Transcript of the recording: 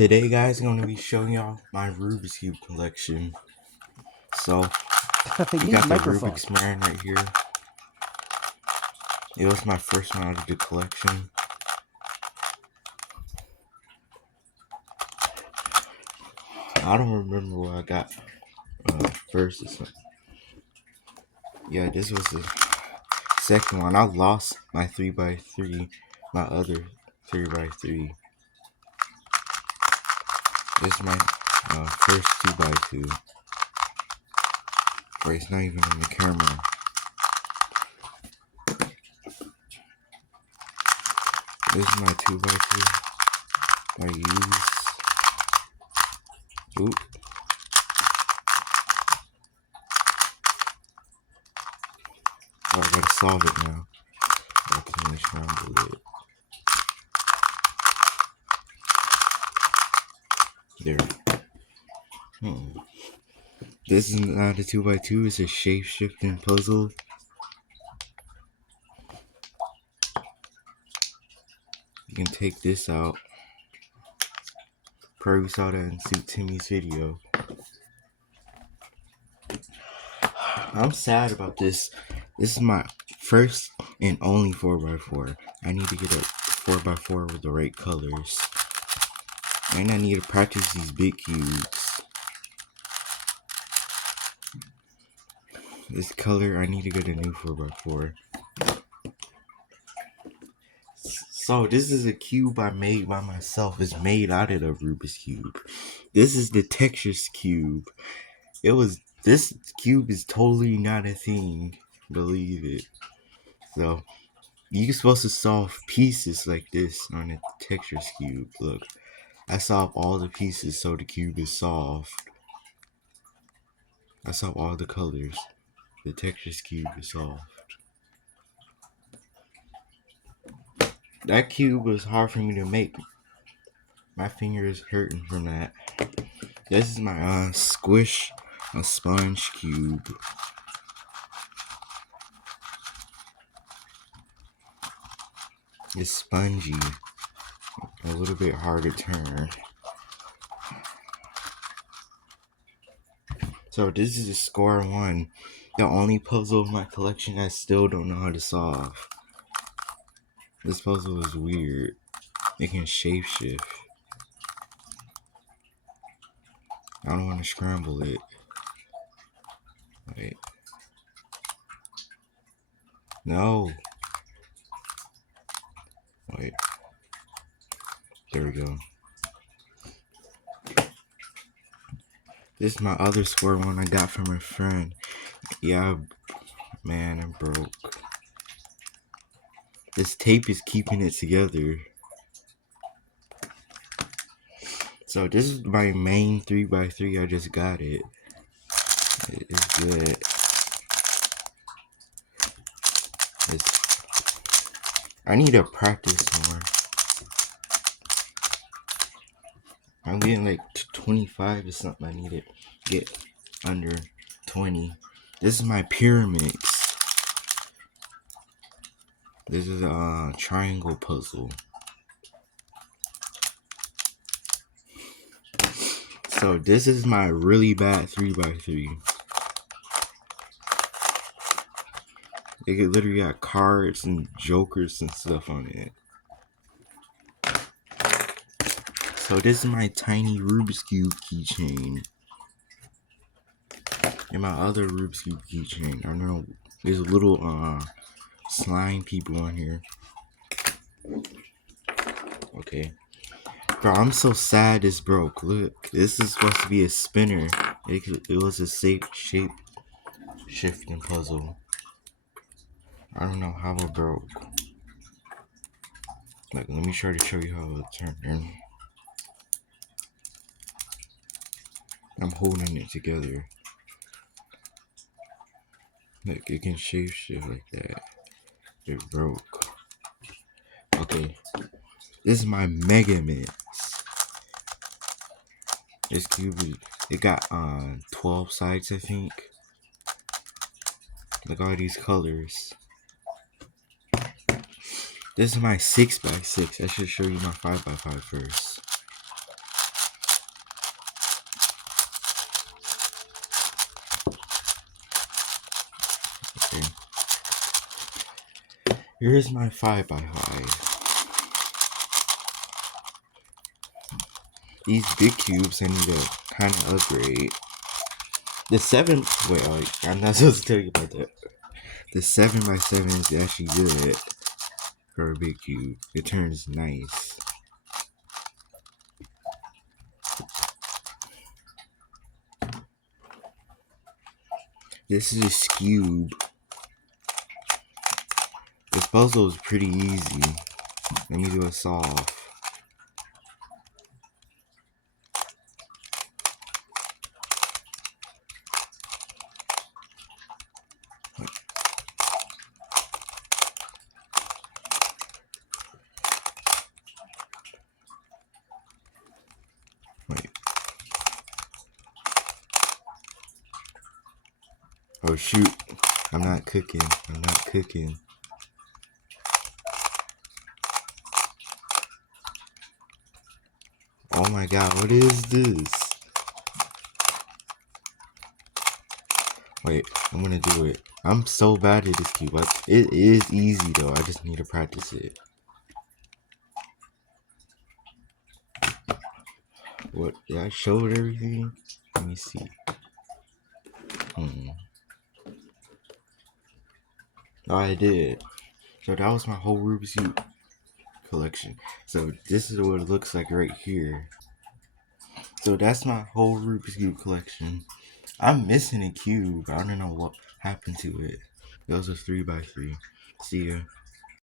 Today, guys, I'm going to be showing y'all my Rubik's Cube collection. So, You we need got the microphone. Rubik's Man right here. It was my first one out of the collection. I don't remember what I got first or something. Yeah, this was the second one. I lost my 3x3, my other 3x3. This is my first 2x2. Or it's not even in the camera. This is my 2x2 I use. Oop. Oh, I gotta solve it now. I can scramble it. There. This is not a 2x2, it's a shape shifting puzzle. You can take this out. Probably saw that in Suit Timmy's video. I'm sad about this. This is my first and only 4x4. I need to get a 4x4 with the right colors. And I need to practice these big cubes. This color, I need to get a new 4x4. So this is a cube I made by myself. It's made out of the Rubik's Cube. This is the Texas cube. This cube is totally not a thing. Believe it. So you're supposed to solve pieces like this on a Texas cube. Look, I solved all the pieces so the cube is solved. I solved all the colors. The Texas cube is solved. That cube was hard for me to make. My finger is hurting from that. This is my squish a sponge cube. It's spongy. A little bit hard to turn. So this is a score 1. The only puzzle of my collection I still don't know how to solve. This puzzle is weird. It can shapeshift. I don't want to scramble it. Wait. No. Wait. There we go. This is my other score 1 I got from a friend. Yeah, man, I'm broke. This tape is keeping it together. So this is my main 3x3. I just got it. It's good. I need to practice more. I'm getting like 25 or something. I need to get under 20. This is my pyramids. This is a triangle puzzle. So this is my really bad 3x3. It literally got cards and jokers and stuff on it. So this is my tiny Rubik's Cube keychain. And my other Rubik's Cube keychain. I don't know. There's little slime people on here. Okay. Bro, I'm so sad this broke. Look, this is supposed to be a spinner. It was a shape shifting puzzle. I don't know how it broke. Like, let me try to show you how it turned. I'm holding it together. Like, it can shape shift like that. It broke. Okay. This is my Mega Mix. This cube, it got 12 sides, I think. Look at all these colors. This is my 6x6. I should show you my 5x5 first. Here's my 5x5. These big cubes I need to kind of upgrade. The 7, wait, I'm not supposed to tell you about that. The 7x7 is actually good for a big cube. It turns nice. This is a cube. This puzzle is pretty easy. Let me do a solve. Wait. Oh shoot. I'm not cooking. I'm not cooking. Oh my god, what is this? Wait, I'm gonna do it. I'm so bad at this cube. It is easy though. I just need to practice it. What? Yeah, I showed everything. Let me see. Oh, I did. So that was my whole Rubik's Cube collection. So this is what it looks like right here. So that's my whole Rubik's Cube collection. I'm missing a cube. I don't know what happened to it. Those are 3x3. See ya.